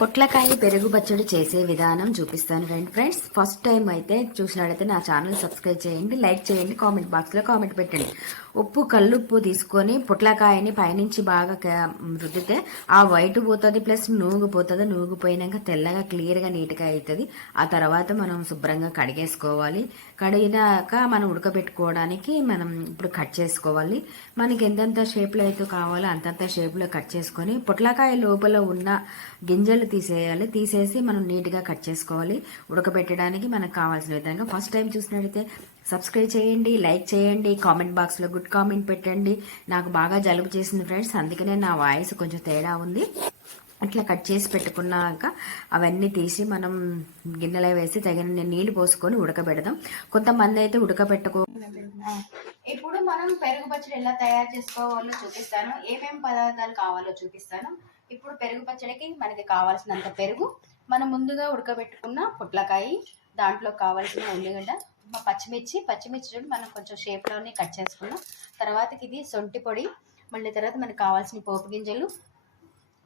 పొట్లకాయ పెరుగు పచ్చడి చేసే విధానం చూపిస్తాను ఫ్రెండ్ ఫ్రెండ్స్ ఫస్ట్ టైం అయితే చూసినట్లయితే నా ఛానల్ సబ్స్క్రైబ్ చేయండి లైక్ చేయండి కామెంట్ బాక్స్లో కామెంట్ పెట్టండి. ఉప్పు కల్లుప్పు తీసుకొని పొట్లకాయని పైనుంచి బాగా రుద్దితే ఆ వైట్ పోతుంది ప్లస్ నూగు పోతుంది. నూగు పోయినాక తెల్లగా క్లియర్గా నీట్గా అవుతుంది ఆ తర్వాత మనం శుభ్రంగా కడిగేసుకోవాలి. కడిగినాక మనం ఉడకబెట్టుకోవడానికి మనం ఇప్పుడు కట్ చేసుకోవాలి. మనకి ఎంతెంత షేప్లో అయితే కావాలో అంతంత షేప్లో కట్ చేసుకొని పొట్లకాయ లోపల ఉన్న గింజలు తీసేయాలి. తీసేసి మనం నీట్గా కట్ చేసుకోవాలి. ఉడకబెట్టడానికి మనకు కావాల్సిన విధంగా. ఫస్ట్ టైం చూసినట్టయితే సబ్స్క్రైబ్ చేయండి లైక్ చేయండి కామెంట్ బాక్స్లో గుడ్ కామెంట్ పెట్టండి. నాకు బాగా జలుబు చేసింది ఫ్రెండ్స్ అందుకనే నా వాయిస్ కొంచెం తేడా ఉంది. అట్లా కట్ చేసి పెట్టుకున్నాక అవన్నీ తీసి మనం గిన్నెలో వేసి తగిన నీళ్ళు పోసుకొని ఉడకబెడదాం. కొంతమంది అయితే ఉడకబెట్టుకో ఇప్పుడు మనం పెరుగు పచ్చడి ఎలా తయారు చేసుకోవాలో చూపిస్తాను. ఏమేమి పదార్థాలు కావాలో చూపిస్తాను. ఇప్పుడు పెరుగు పచ్చడికి మనకి కావాల్సినంత పెరుగు మనం ముందుగా ఉడకబెట్టుకున్న పొట్లకాయ దాంట్లో కావాల్సిన ఉల్లిగడ్డ పచ్చిమిర్చి పచ్చిమిర్చి చూడు మనం కొంచెం షేప్లోనే కట్ చేసుకున్నాం. తర్వాతకి ఇది సొంటి పొడి మళ్ళీ తర్వాత మనకు కావాల్సిన పోపు గింజలు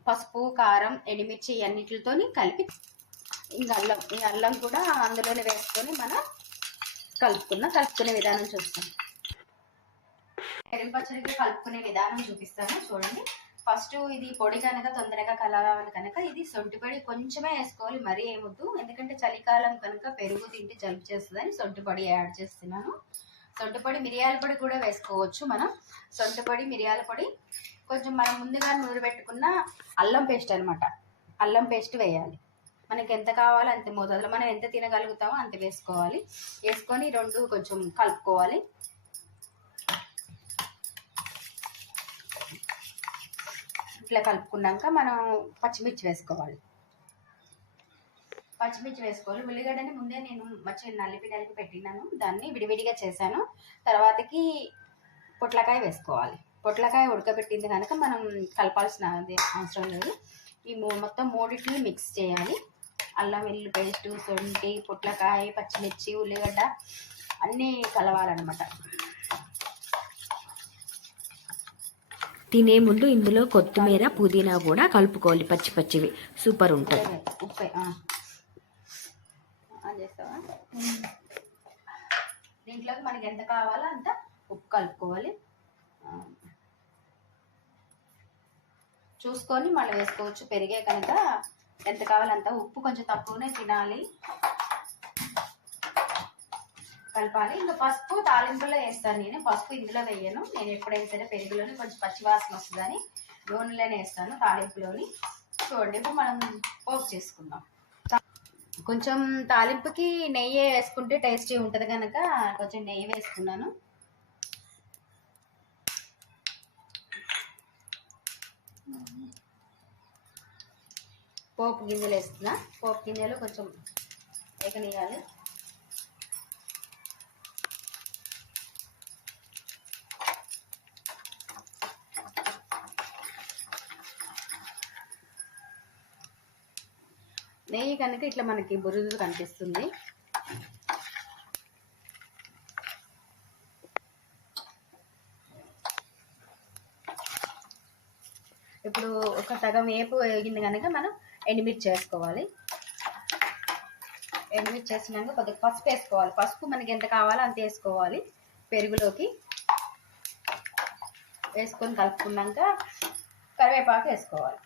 పసుపు కారం ఎండుమిర్చి అన్నిటితో కలిపి ఇంకా అల్లం ఈ అల్లం కూడా అందులోనే వేసుకొని మనం కలుపుకున్న కలుపుకునే విధానం చూస్తాం. పెరుగు పచ్చడికి కలుపుకునే విధానం చూపిస్తాను. చూడండి. ఫస్ట్ ఇది పొడి కనుక తొందరగా కలవాలి కనుక ఇది సొంటి పొడి కొంచెమే వేసుకోవాలి. మరీ ఏమొద్దు. ఎందుకంటే చలికాలం కనుక పెరుగు తింటే జలుబు చేస్తుందని సొంటి పొడి యాడ్ చేస్తున్నాను. సొంటపొడి మిరియాల పొడి కూడా వేసుకోవచ్చు మనం. సొంటపొడి మిరియాల పొడి. కొంచెం మనం ముందుగా నూరు పెట్టుకున్న అల్లం పేస్ట్ అనమాట అల్లం పేస్ట్ వేయాలి. మనకి ఎంత కావాలో అంత మోతాదులో మనం ఎంత తినగలుగుతామో అంత వేసుకోవాలి. వేసుకొని రెండు కొంచెం కలుపుకోవాలి. ఇట్లా కలుపుకున్నాక మనం పచ్చిమిర్చి వేసుకోవాలి. పచ్చిమిర్చి వేసుకోవాలి. ఉల్లిగడ్డని ముందే నేను మంచిగా నలిపి నలిపి పెట్టినాను. దాన్ని విడివిడిగా చేశాను. తర్వాతకి పొట్లకాయ వేసుకోవాలి. పొట్లకాయ ఉడకబెట్టింది కనుక మనం కలపాల్సిన అవసరం లేదు. ఈ మొత్తం మూడింటిని మిక్స్ చేయాలి. అల్లం వెల్లుల్లి పేస్ట్ సొంటి పొట్లకాయ పచ్చిమిర్చి ఉల్లిగడ్డ అన్నీ కలవాలన్నమాట. తినే ముందు ఇందులో కొత్తిమీర పుదీనా కూడా కలుపుకోవాలి. పచ్చి పచ్చివి. సూపర్ ఉంటుంది. ఉప్పు చేస్తావా? దీంట్లోకి మనకి ఎంత కావాలో అంత ఉప్పు కలుపుకోవాలి. చూసుకొని మళ్ళీ వేసుకోవచ్చు. పెరిగే కనుక ఎంత కావాలంత ఉప్పు కొంచెం తక్కువనే తినాలి. కలపాలి. ఇంకా పసుపు తాలింపులో వేస్తాను నేను. పసుపు ఇందులో వేయను. నేను ఎప్పుడైనా సరే పెరుగులోని కొంచెం పచ్చివాసన వస్తుందని నూనెలోనే వేస్తాను తాలింపులోని. చూడండి ఇప్పుడు మనం పోపు చేసుకుందాం. కొంచెం తాలింపుకి నెయ్యి వేసుకుంటే టేస్టీ ఉంటుంది కనుక కొంచెం నెయ్యి వేసుకున్నాను. పోపు గింజలు వేస్తున్నా. పోపు గింజలు కొంచెం వేగనీయాలి నెయ్యి కనుక ఇట్లా మనకి బురుదు కనిపిస్తుంది. ఇప్పుడు ఒక సగం వేపు వేగింది కనుక మనం ఎండుమిర్చి వేసుకోవాలి. ఎండుమిర్చి వేసినాక కొద్దిగా పసుపు వేసుకోవాలి. పసుపు మనకి ఎంత కావాలో అంత వేసుకోవాలి. పెరుగులోకి వేసుకొని కలుపుకున్నాక కరివేపాకు వేసుకోవాలి.